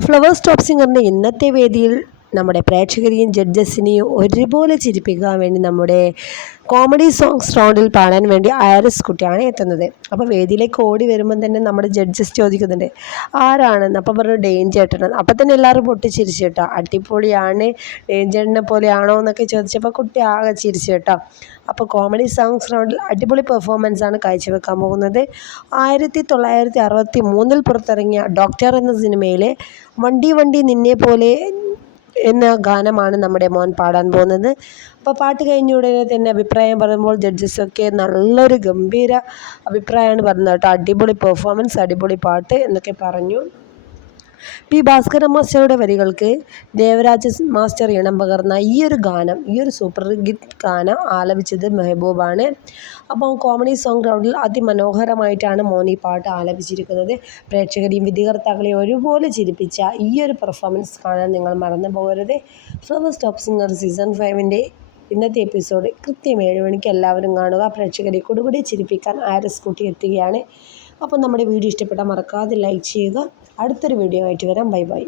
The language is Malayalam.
ഫ്ലവേഴ്സ് ടോപ്പ് സിംഗറിൻ്റെ ഇന്നത്തെ വേദിയിൽ നമ്മുടെ പ്രേക്ഷകരെയും ജഡ്ജസിനെയും ഒരുപോലെ ചിരിപ്പിക്കാൻ വേണ്ടി നമ്മുടെ കോമഡി സോങ്സ് റൗണ്ടിൽ പാടാൻ വേണ്ടി ഐറിസ് കുട്ടിയാണ് എത്തുന്നത്. അപ്പോൾ വേദിയിലേക്ക് ഓടി വരുമ്പം തന്നെ നമ്മുടെ ജഡ്ജസ് ചോദിക്കുന്നുണ്ട് ആരാണെന്ന്? അപ്പം പറഞ്ഞു ഡേഞ്ചേട്ടൻ അപ്പം തന്നെ എല്ലാവരും പൊട്ടിച്ചിരിച്ചു കേട്ടോ. അടിപൊളിയാണ് ഡേഞ്ചേട്ടനെ പോലെയാണോ എന്നൊക്കെ ചോദിച്ചപ്പോൾ കുട്ടി ആകെ ചിരിച്ചു കേട്ടോ. അപ്പോൾ കോമഡി സോങ്സ് റൗണ്ടിൽ അടിപൊളി പെർഫോമൻസ് ആണ് കാഴ്ചവെക്കാൻ പോകുന്നത്. ആയിരത്തി തൊള്ളായിരത്തി അറുപത്തി മൂന്നിൽ പുറത്തിറങ്ങിയ ഡോക്ടർ എന്ന സിനിമയിലെ വണ്ടി വണ്ടി നിന്നെ പോലെ എന്ന ഗാനമാണ് നമ്മുടെ മോൻ പാടാൻ പോകുന്നത്. അപ്പോൾ പാട്ട് കഴിഞ്ഞ ഉടനെ തന്നെ അഭിപ്രായം പറയുമ്പോൾ ജഡ്ജസൊക്കെ നല്ലൊരു ഗംഭീര അഭിപ്രായമാണ് പറഞ്ഞത് കേട്ടോ. അടിപൊളി പെർഫോമൻസ് അടിപൊളി പാട്ട് എന്നൊക്കെ പറഞ്ഞു. പി ഭാസ്കരൻ മാസ്റ്ററുടെ വരികൾക്ക് ദേവരാജ മാസ്റ്റർ ഇണം പകർന്ന ഈ ഒരു ഗാനം ഈ ഒരു സൂപ്പർ ഹിറ്റ് ഗാനം ആലപിച്ചത് മെഹബൂബാണ്. അപ്പോൾ കോമഡി സോങ് ഗ്രൗണ്ടിൽ അതിമനോഹരമായിട്ടാണ് മോനി പാട്ട് ആലപിച്ചിരിക്കുന്നത്. പ്രേക്ഷകരെയും വിധികർത്താക്കളെയും ഒരുപോലെ ചിരിപ്പിച്ച ഈ ഒരു പെർഫോമൻസ് കാണാൻ നിങ്ങൾ മറന്നു പോകരുത്. ഫ്ലവർ സ്റ്റോപ്പ് സിംഗർ സീസൺ ഫൈവിന്റെ ഇന്നത്തെ എപ്പിസോഡ് കൃത്യം ഏഴ് മണിക്ക് എല്ലാവരും കാണുക. പ്രേക്ഷകരെ കൊടുകൂടി ചിരിപ്പിക്കാൻ ആരസ് കൂട്ടി എത്തുകയാണ്. അപ്പോൾ നമ്മുടെ വീഡിയോ ഇഷ്ടപ്പെട്ടാൽ മറക്കാതെ ലൈക്ക് ചെയ്യുക. അടുത്തൊരു വീഡിയോ ആയിട്ട് വരാം. Bye bye